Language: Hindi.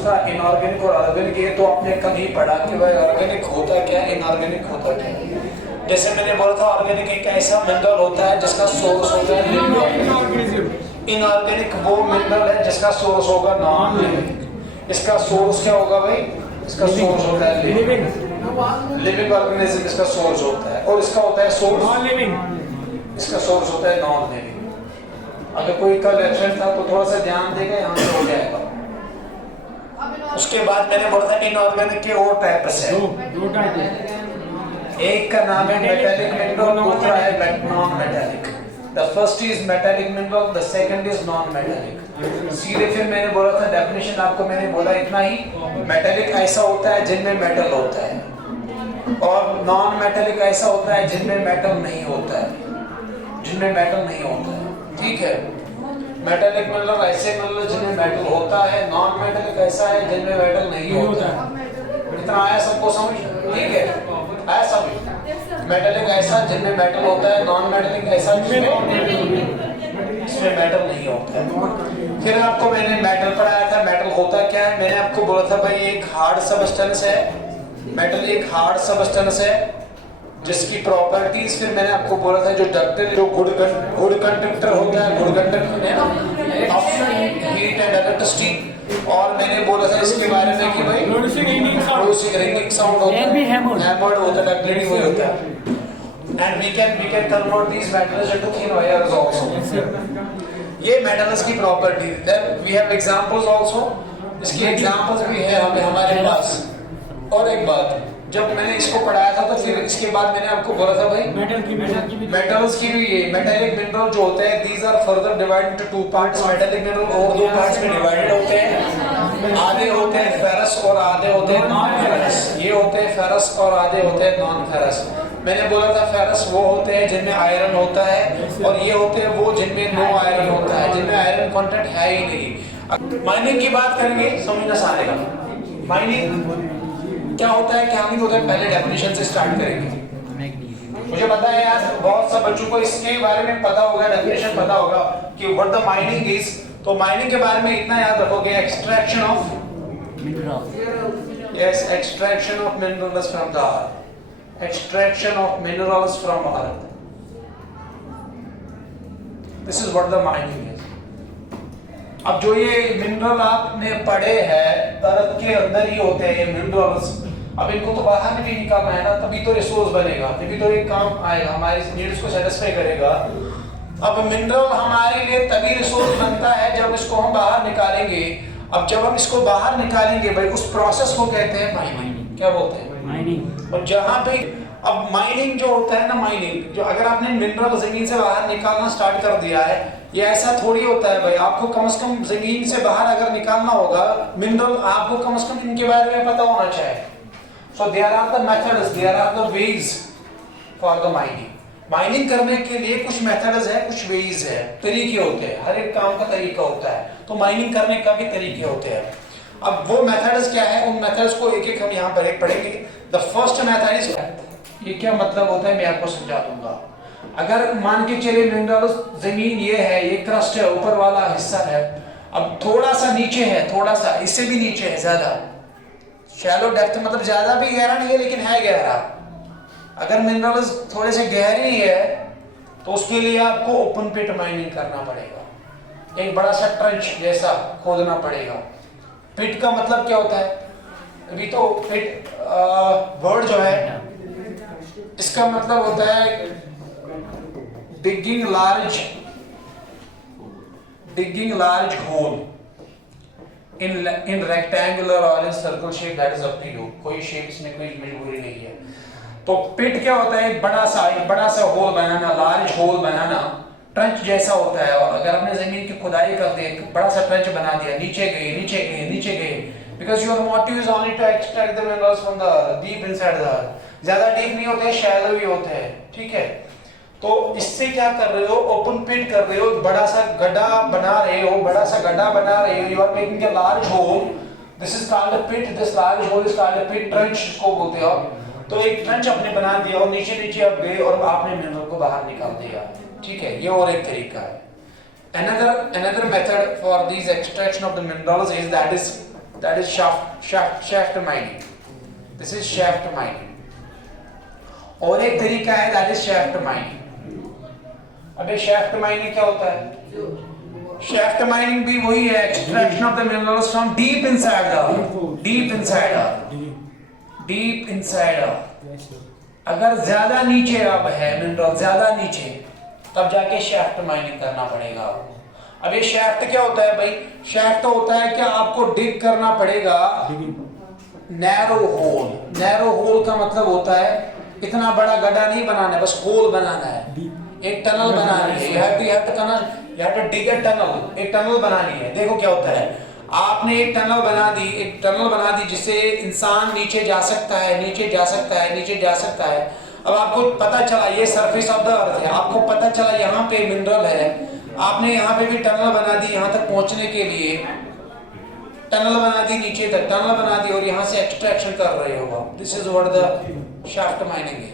था इनऑर्गेनिक और ऑर्गेनिक, ये तो आपने कल ही पढ़ा कि भाई ऑर्गेनिक होता क्या, इनऑर्गेनिक होता क्या। जैसे मैंने बोला था ऑर्गेनिक एक ऐसा मिनरल होता है जिसका सोर्स होता है लिविंग, इनऑर्गेनिक वो मिनरल है जिसका सोर्स होगा नॉन लिविंग। इसका सोर्स क्या होगा भाई, इसका सोर्स होता है लिविंग, लिविंग ऑर्गेनिज्म इसका सोर्स होता है, और इसका होता है सोर्स नॉन लिविंग, इसका सोर्स होता है नॉन लिविंग। अगर कोई कल एब्सेंट था तो थोड़ा सा ध्यान देगा, यहाँ से हो जाएगा। उसके बाद मैंने बोला था इनऑर्गेनिक के और टाइप्स है, दो टाइप है, एक का नाम है मेटालिक मिनरल, दूसरा है non metallic. The first is metallic mineral, the second is non metallic. सीधे फिर मैंने बोला था डेफिनेशन आपको मैंने बोला इतना ही, मेटालिक ऐसा होता है जिनमें मेटल होता है, और नॉन मेटालिक ऐसा होता है जिनमें मेटल नहीं होता है, जिनमें मेटल नहीं होता है, ठीक है। मेटालिक मिनरल ऐसे मिनरल जिनमें मेटल होता है, नॉन मेटालिक ऐसा है जिनमें मेटल नहीं होता है। इतना आया सबको समझ, ठीक है, आया समझ। मेटालिक ऐसा जिनमें मेटल होता है, नॉन मेटालिक ऐसा जिसमें मेटल नहीं होता है। फिर आपको मैंने मेटल पढ़ाया था, मेटल होता क्या है, मैंने आपको बोला था भाई एक हार्ड सबस्टेंस है, मेटल एक हार्ड सबस्टेंस है जिसकी प्रॉपर्टीज फिर मैंने आपको बोला था जो डक्टिल, जो गुड कंडक्टर होता है, good conductor of heat and electricity. और मैंने बोला था इसके बारे में कि भाई रिंगिंग साउंड होता है, हैमर्ड होता है, डक्टिलिटी हुई होता है। And we can convert these metals into thin wires also. ये मेटल्स की property. Then we have examples also, इसकी एग्जांपल्स भी है हमें हमारे पास। और एक बात, जब मैंने इसको पढ़ाया था तो फिर इसके बाद मैंने आपको बोला था भाई मेटल्स की भी ये मेटालिक मिनरल जो होते हैं, these are further divided into two parts. Metallic mineral और दो पार्ट्स में डिवाइडेड होते हैं, आधे होते हैं फेरस और आधे होते हैं नॉन फेरस। ये होते हैं फेरस और आधे होते हैं नॉन फेरस। मैंने बोला था फेरस वो होते हैं जिनमें आयरन होता है, और ये होते हैं वो जिनमें नो आयरन होता है, जिनमें आयरन कंटेंट है ही नहीं। माइनिंग की बात करेंगे, समझना सारेगा माइनिंग क्या होता है, क्या नहीं होता है। पहले डेफिनेशन से स्टार्ट करेंगे। मुझे पता है यार बहुत सब बच्चों को इसके बारे में पता होगा, डेफिनेशन पता होगा कि व्हाट द माइनिंग इज। तो माइनिंग के बारे में इतना याद रखोगे, extraction of mineral, yes, extraction of minerals from the earth, extraction of minerals from earth, this is what the mining is. अब जो ये मिनरल आपने पढ़े हैं अर्थ के अंदर ही होते हैं ये मिनरल्स, अब इनको तो बाहर भी निकालना है ना, तभी तो रिसोर्स बनेगा, तभी तो ये काम आएगा, हमारी नीड्स को सेटिस्फाई करेगा। अब मिनरल हमारे लिए तभी रिसोर्स बनता है जब इसको हम बाहर निकालेंगे। अब जब हम इसको बाहर निकालेंगे भाई, उस प्रोसेस को कहते हैं माइनिंग। क्या बोलते हैं, माइनिंग। और जहां पे अब माइनिंग जो होता है ना, माइनिंग जो अगर आपने मिनरल जमीन से बाहर निकालना स्टार्ट कर दिया है, ये ऐसा थोड़ी होता है भाई, आपको कम से कम जमीन से बाहर अगर निकालना होगा मिनरल, आपको कम से कम इनके बारे में पता होना चाहिए। So there are the methods, there are the ways for the mining. Mining करने के लिए कुछ मेथड्स है, कुछ वेज है, तरीके होते हैं, हर एक काम का तरीका होता है, तो माइनिंग करने का भी तरीके होते हैं। अब वो मेथड्स क्या है, उन मेथड्स को एक एक हम यहाँ पर एक पढ़ेंगे। द फर्स्ट मेथड इज, ये क्या मतलब होता है मैं आपको समझा दूंगा। अगर मान के चले मिनरल जमीन ये है, ये क्रस्ट है, ऊपर वाला हिस्सा है, अब थोड़ा सा नीचे है, थोड़ा सा इससे भी नीचे है, ज्यादा शैलो डेप्थ, मतलब ज्यादा भी गहरा नहीं है लेकिन है गहरा। अगर मिनरल्स थोड़े से गहरे ही है तो उसके लिए आपको ओपन पिट माइनिंग करना पड़ेगा, एक बड़ा सा ट्रंच जैसा खोदना पड़ेगा। पिट का मतलब क्या होता है, अभी तो पिट वर्ड जो है इसका मतलब होता है digging large hole in rectangular or in circle shape, that is up to you। कोई शेप इसमें कोई मजबूरी नहीं है। तो पिट क्या होता है, एक बड़ा सा होल बनाना, लार्ज होल बनाना, ट्रंच जैसा होता है। और अगर आपने जमीन की खुदाई कर दी, एक बड़ा सा ट्रंच बना दिया, नीचे गए, because your motive is only to extract the minerals from the deep inside the earth। ज्यादा डीप नहीं होते, शैलो ही होते हैं, ठीक है। तो इससे क्या कर रहे हो, ओपन पिट कर रहे हो, बड़ा सा गड्ढा बना रहे हो, you are making a large hole, this is called a pit, this large hole is called a pit, trench इसको बोलते हो। तो एक ट्रंच आपने बना दिया और नीचे आप गए और आपने मिनरल को बाहर निकाल दिया, ठीक है। ये और एक तरीका है। Another method for these extraction of the minerals is that is that is shaft mining. This is shaft mining. और एक तरीका है दैट इज shaft mining. अबे shaft mining क्या होता है? shaft mining भी वही है, extraction of the minerals from deep inside earth. अगर ज्यादा नीचे अब है मिनरल, ज्यादा नीचे, तब जाके shaft mining करना पड़ेगा आपको. अब ये shaft क्या होता है भाई? shaft होता है कि आपको डिग करना पड़ेगा नैरो होल का मतलब होता है इतना बड़ा गड्ढा नहीं बनाना है, बस होल बनाना है, एक टनल बनानी है. you have to dig a tunnel. एक टनल बनानी है. देखो क्या होता है, आपने एक टनल बना दी जिससे इंसान नीचे जा सकता है. अब आपको पता चला ये सरफेस ऑफ द अर्थ है, आपको पता चला यहाँ पे मिनरल है, आपने यहाँ पे भी टनल बना दी, यहाँ तक पहुँचने के लिए टनल बना दी, नीचे तक टनल बना दी और यहाँ से एक्सट्रैक्शन कर रहे हो आप. This is what the shaft mining is.